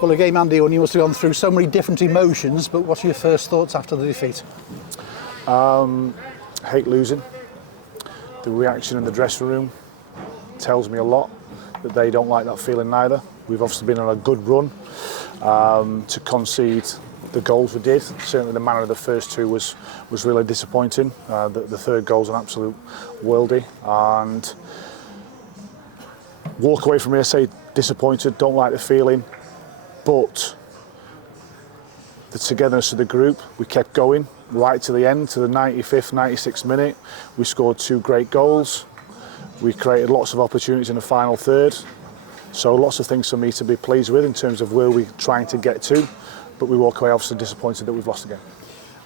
Well, again, Andy, you must have gone through so many different emotions, but what are your first thoughts after the defeat? Hate losing. The reaction in the dressing room tells me a lot, that they don't like that feeling neither. We've obviously been on a good run. To concede the goals we did, certainly the manner of the first two was really disappointing. The third goal's an absolute worldie, and walk away from here, say disappointed, don't like the feeling, but the togetherness of the group, we kept going right to the end, to the 95th, 96th minute. We scored two great goals. We created lots of opportunities in the final third. So lots of things for me to be pleased with in terms of where we're trying to get to, but we walk away obviously disappointed that we've lost again.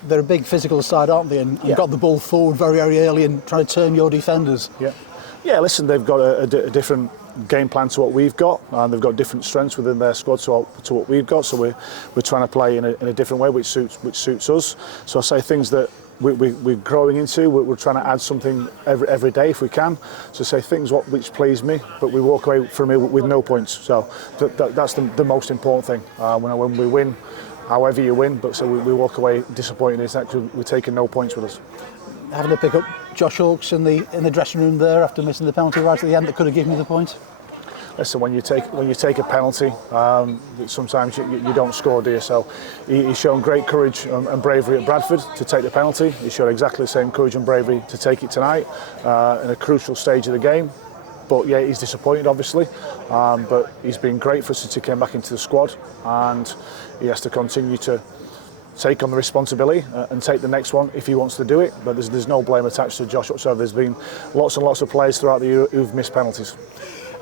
They're a big physical side, aren't they? And got the ball forward very, very early and trying to turn your defenders. Yeah, listen, they've got a different game plan to what we've got, and they've got different strengths within their squad to what we've got. So we're trying to play in a different way, which suits us. So I say things that we're growing into. We're trying to add something every day if we can. So say things which please me, but we walk away from it with no points. So that's the most important thing. When we win, however you win, but so we walk away disappointed. It's actually we're taking no points with us. Having to pick up Josh Hawkes in the dressing room there after missing the penalty right at the end that could have given you the point. Listen, when you take a penalty, sometimes you don't score, do you? So he's shown great courage and bravery at Bradford to take the penalty. He showed exactly the same courage and bravery to take it tonight in a crucial stage of the game. But yeah, he's disappointed, obviously. But he's been great for us since he came back into the squad, and he has to continue to take on the responsibility and take the next one if he wants to do it. But there's no blame attached to Josh whatsoever. There's been lots and lots of players throughout the year who've missed penalties.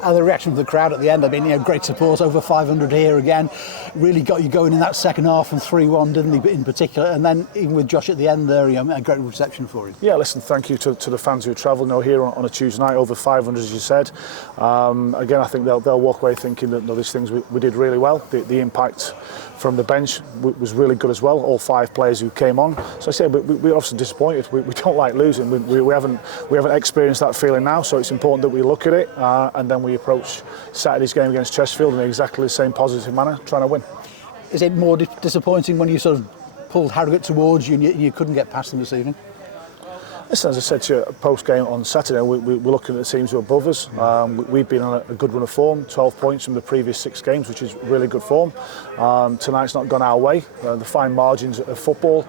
And the reaction of the crowd at the end, I mean, great support, over 500 here again, really got you going in that second half and 3-1, didn't he, in particular? And then even with Josh at the end there, a great reception for him. Yeah, listen, thank you to the fans who travelled here on a Tuesday night, over 500 as you said. Again, I think they'll walk away thinking that these things we did really well. The impact from the bench was really good as well, all 5 players who came on. So I say we're obviously disappointed. We don't like losing. We haven't experienced that feeling now, so it's important that we look at it and then we approach Saturday's game against Chesterfield in exactly the same positive manner, trying to win. Is it more disappointing when you sort of pulled Harrogate towards you and you couldn't get past them this evening? Listen, as I said to you post-game on Saturday, we're looking at the teams who are above us. We've been on a good run of form, 12 points from the previous 6 games, which is really good form. Tonight's not gone our way, the fine margins of football.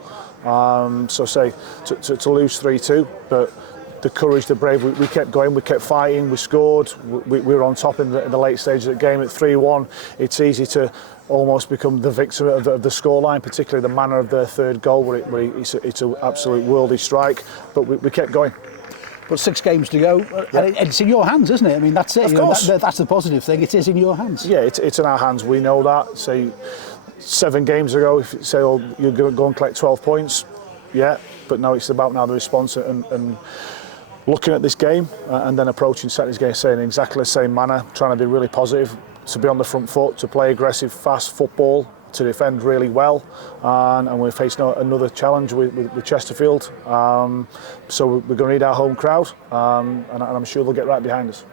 So say to lose 3-2, but the courage, the bravery, we kept going, we kept fighting, we scored, we were on top in the late stages of the game at 3-1. It's easy to almost become the victim of the scoreline, particularly the manner of their third goal, where it's an absolute worldly strike, but we kept going. But 6 games to go, and it's in your hands, isn't it? I mean, that's it. Of course. That's the positive thing, it is in your hands. Yeah, it's in our hands, we know that. Say 7 games ago, if you say, oh, you're going to go and collect 12 points, yeah, but no, it's about now the response and looking at this game and then approaching Saturday's game, saying in exactly the same manner, trying to be really positive, to be on the front foot, to play aggressive, fast football, to defend really well, and we're facing another challenge with Chesterfield. So we're going to need our home crowd, and I'm sure they'll get right behind us.